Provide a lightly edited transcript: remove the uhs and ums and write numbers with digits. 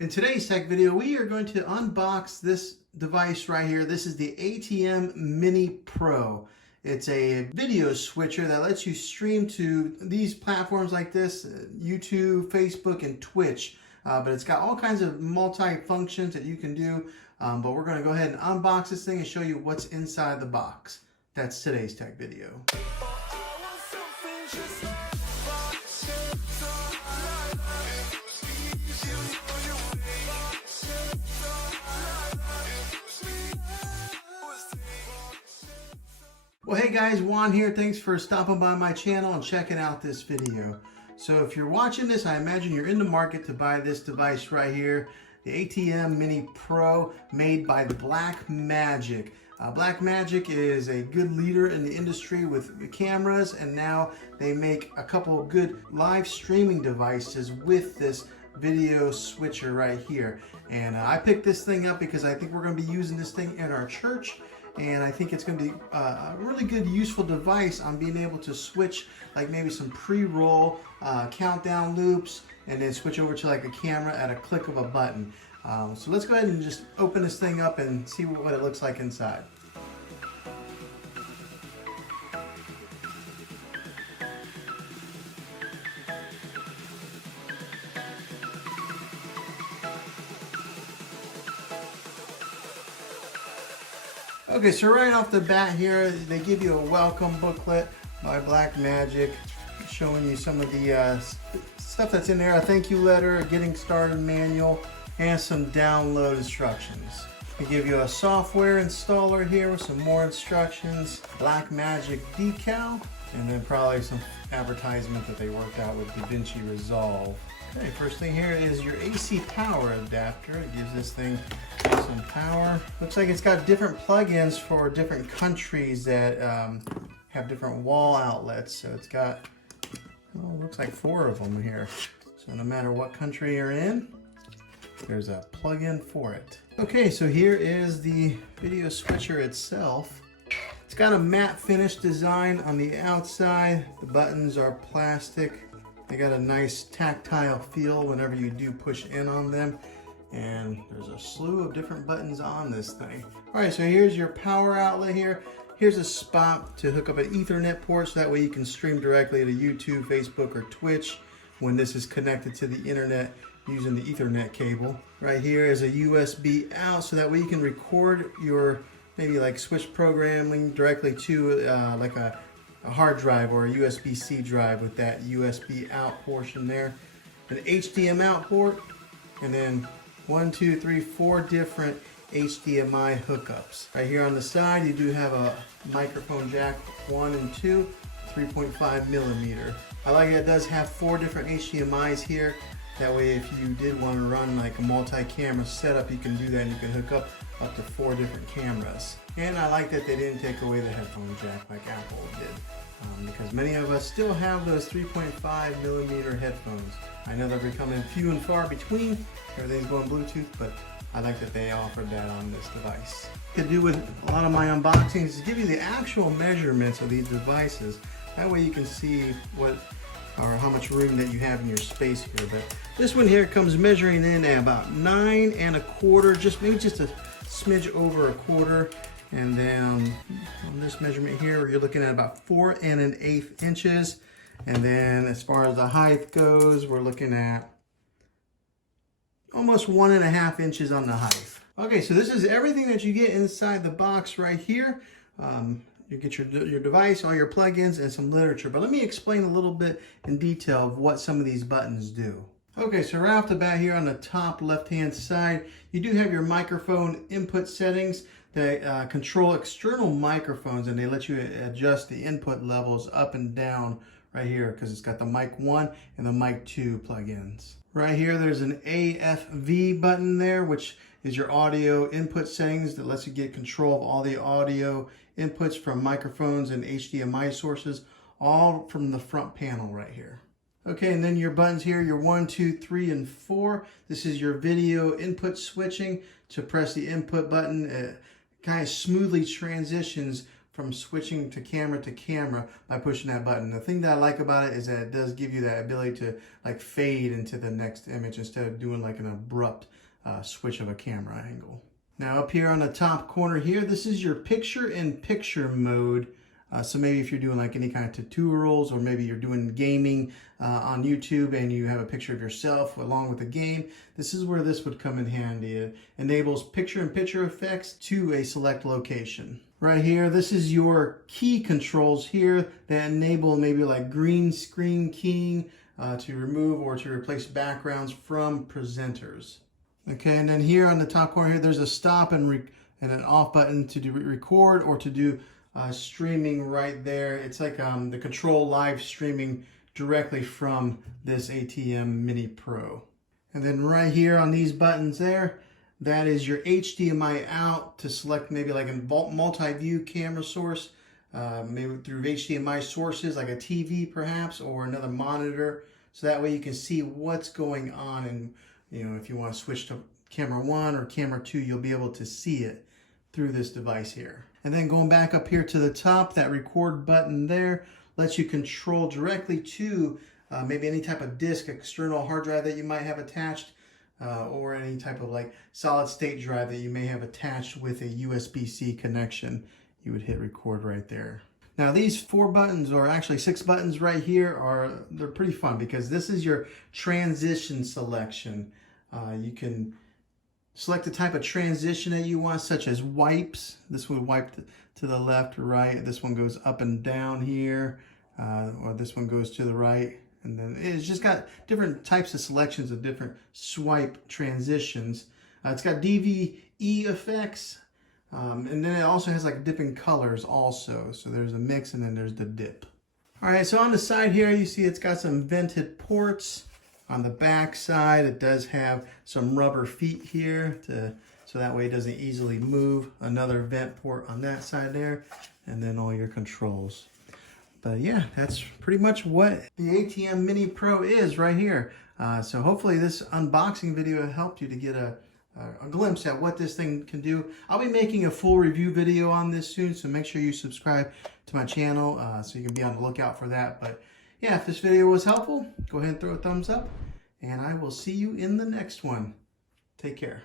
In today's tech video, we are going to unbox this device right here. This is the ATEM Mini Pro. It's a video switcher that lets you stream to these platforms like this, YouTube, Facebook, and Twitch. But it's got all kinds of multi-functions that you can do. But we're going to go ahead and unbox this thing and show you what's inside the box. That's today's tech video. Well, hey guys, Juan here. Thanks for stopping by my channel and checking out this video. So if you're watching this, I imagine you're in the market to buy this device right here, the ATEM Mini Pro, made by Blackmagic. Blackmagic is a good leader in the industry with cameras, and now they make a couple of good live streaming devices with this video switcher right here. And I picked this thing up because I think we're going to be using this thing in our church. And I think it's going to be a really good, useful device on being able to switch, like maybe some pre-roll countdown loops, and then switch over to like a camera at a click of a button. So let's go ahead and just open this thing up and see what it looks like inside. Okay, so right off the bat here, they give you a welcome booklet by Blackmagic showing you some of the stuff that's in there, a thank you letter, a getting started manual, and some download instructions. They give you a software installer here with some more instructions, Blackmagic decal, and then probably some advertisement that they worked out with DaVinci Resolve. Okay, first thing here is your AC power adapter. It gives this thing some power. Looks like it's got different plugins for different countries that have different wall outlets. So it's got, well, looks like 4 of them here. So no matter what country you're in, there's a plug-in for it. Okay, so here is the video switcher itself. It's got a matte finish design on the outside. The buttons are plastic. They got a nice tactile feel whenever you do push in on them. And there's a slew of different buttons on this thing. All right, so here's your power outlet here. Here's a spot to hook up an Ethernet port, so that way you can stream directly to YouTube, Facebook, or Twitch when this is connected to the internet using the Ethernet cable. Right here is a USB out, so that way you can record your maybe like switch programming directly to like a hard drive or a USB-C drive with that USB out portion there. An HDMI out port, and then 1, 2, 3, 4 different HDMI hookups. Right here on the side, you do have a microphone jack 1 and 2, 3.5 millimeter. I like it does have 4 different HDMIs here. That way, if you did want to run like a multi-camera setup, you can do that, and you can hook up to 4 different cameras. And I like that they didn't take away the headphone jack like Apple did, because many of us still have those 3.5 millimeter headphones. I know they're becoming few and far between. Everything's going Bluetooth, but I like that they offered that on this device. What I could do with a lot of my unboxings is give you the actual measurements of these devices. That way you can see what or how much room that you have in your space here. But this one here comes measuring in at about 9 1/4, maybe just a smidge over 1/4. And then on this measurement here, you're looking at about 4 1/8 inches. And then as far as the height goes, we're looking at almost 1 1/2 inches on the height. Okay, so this is everything that you get inside the box right here. You get your device, all your plugins, and some literature. But let me explain a little bit in detail of what some of these buttons do. Okay, so right off the bat here on the top left-hand side, you do have your microphone input settings that control external microphones, and they let you adjust the input levels up and down right here because it's got the mic 1 and the mic 2 plugins. Right here, there's an AFV button there, which is your audio input settings that lets you get control of all the audio inputs from microphones and HDMI sources, all from the front panel right here. Okay, and then your buttons here, your 1, 2, 3, and 4. This is your video input switching. To press the input button, it kind of smoothly transitions from switching to camera by pushing that button. The thing that I like about it is that it does give you that ability to like fade into the next image instead of doing like an abrupt switch of a camera angle. Now up here on the top corner here, this is your picture-in-picture mode. So maybe if you're doing like any kind of tutorials, or maybe you're doing gaming on YouTube and you have a picture of yourself along with the game, this is where this would come in handy. It enables picture-in-picture effects to a select location. Right here, this is your key controls here that enable maybe like green screen keying to remove or to replace backgrounds from presenters. Okay, and then here on the top corner here, there's a stop and an off button to do record or to do streaming right there. It's like the control live streaming directly from this ATEM Mini Pro. And then right here on these buttons there, that is your HDMI out to select maybe like a multi-view camera source, maybe through HDMI sources like a TV perhaps, or another monitor. So that way you can see what's going on, and if you want to switch to camera 1 or camera 2, you'll be able to see it through this device here. And then going back up here to the top, that record button there lets you control directly to maybe any type of disk, external hard drive that you might have attached, or any type of like solid state drive that you may have attached with a USB-C connection. You would hit record right there. Now these 4 buttons, or actually 6 buttons right here, they're pretty fun because this is your transition selection. You can select the type of transition that you want, such as wipes. This would wipe to the left or right. This one goes up and down here, or this one goes to the right. And then it's just got different types of selections of different swipe transitions. It's got DVE effects, and then it also has like dipping colors also. So there's a mix and then there's the dip. All right, so on the side here, you see it's got some vented ports. On the back side, it does have some rubber feet here so that way it doesn't easily move. Another vent port on that side there, and then all your controls. But yeah, that's pretty much what the ATEM Mini Pro is right here. So hopefully this unboxing video helped you to get a glimpse at what this thing can do. I'll be making a full review video on this soon, so make sure you subscribe to my channel so you can be on the lookout for that. But yeah, if this video was helpful, go ahead and throw a thumbs up, and I will see you in the next one. Take care.